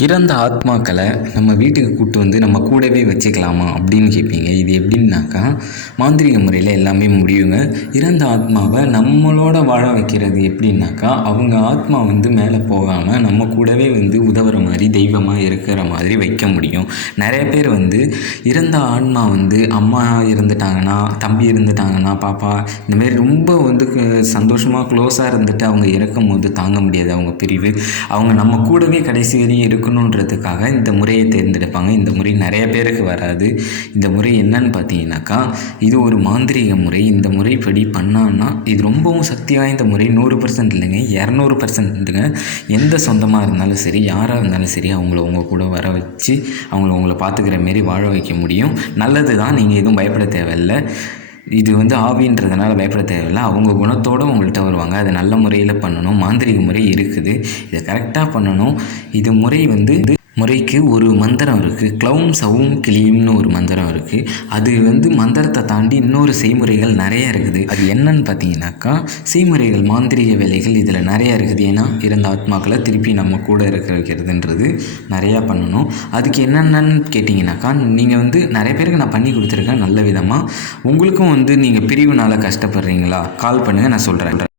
இறந்த ஆத்மாக்களை நம்ம வீட்டுக்கு கூப்பிட்டு வந்து நம்ம கூடவே வச்சுக்கலாமா அப்படின்னு கேட்பீங்க. இது எப்படின்னாக்கா மாந்திரிக முறையில் எல்லாமே முடியுங்க. இறந்த ஆத்மாவை நம்மளோட வாழ வைக்கிறது எப்படின்னாக்கா அவங்க ஆத்மா வந்து மேலே போகாமல் நம்ம கூடவே வந்து உதவுற மாதிரி தெய்வமாக இருக்கிற மாதிரி வைக்க முடியும். நிறைய பேர் வந்து இறந்த ஆன்மா வந்து அம்மா இருந்துட்டாங்கன்னா தம்பி இருந்துட்டாங்கன்னா பாப்பா இந்தமாரி ரொம்ப வந்து சந்தோஷமாக க்ளோஸாக இருந்துட்டு அவங்க இறக்கும் போது தாங்க முடியாது அவங்க பிரிவு. அவங்க நம்ம கூடவே கடைசி வரையும் இருக்கணுன்றதுக்காக இந்த முறையை தேர்ந்தெடுப்பாங்க. இந்த முறை நிறைய பேருக்கு வராது. இந்த முறை என்னன்னு பார்த்தீங்கன்னாக்கா இது ஒரு மாந்திரீக முறை. இந்த முறைப்படி பண்ணான்னா இது ரொம்பவும் சக்தி வாய்ந்த முறை. நூறு பர்சன்ட் இல்லைங்க இரநூறு பர்சன்ட்டுங்க எந்த சொந்தமாக இருந்தாலும் சரி யாராக இருந்தாலும் சரி அவங்கள உங்கள் கூட வர வச்சு அவங்கள உங்களை பார்த்துக்கிற மாரி வாழ வைக்க முடியும். நல்லது தான் நீங்கள் எதுவும் பயப்பட தேவையில்லை. இது வந்து ஆவின்றதுனால பயப்பட தேவையில்லை. அவங்க குணத்தோடு உங்கள்கிட்ட வருவாங்க. அது நல்ல முறையில் பண்ணணும். மாந்திரிக முறை இருக்குது. இதை கரெக்டாக பண்ணணும். இது முறை வந்து முறைக்கு ஒரு மந்திரம் இருக்குது க்ளௌம் சவும் கிளியும்னு ஒரு மந்திரம் இருக்குது அது வந்து மந்திரத்தை தாண்டி இன்னொரு செய்முறைகள் நிறைய இருக்குது. அது என்னன்னு பார்த்தீங்கன்னாக்கா செய்முறைகள் மாந்திரிக வேலைகள் இதில் நிறையா இருக்குது. ஏன்னா இறந்த ஆத்மாக்களை திருப்பி நம்ம கூட இருக்க வைக்கிறதுன்றது நிறையா பண்ணணும். அதுக்கு என்னென்னு கேட்டிங்கனாக்கா நீங்கள் வந்து நிறைய பேருக்கு நான் பண்ணி கொடுத்துருக்கேன் நல்ல விதமாக உங்களுக்கும் வந்து நீங்கள் பிரிவுனால் கஷ்டப்படுறீங்களா? கால் பண்ணுங்கள் நான் சொல்கிறேன்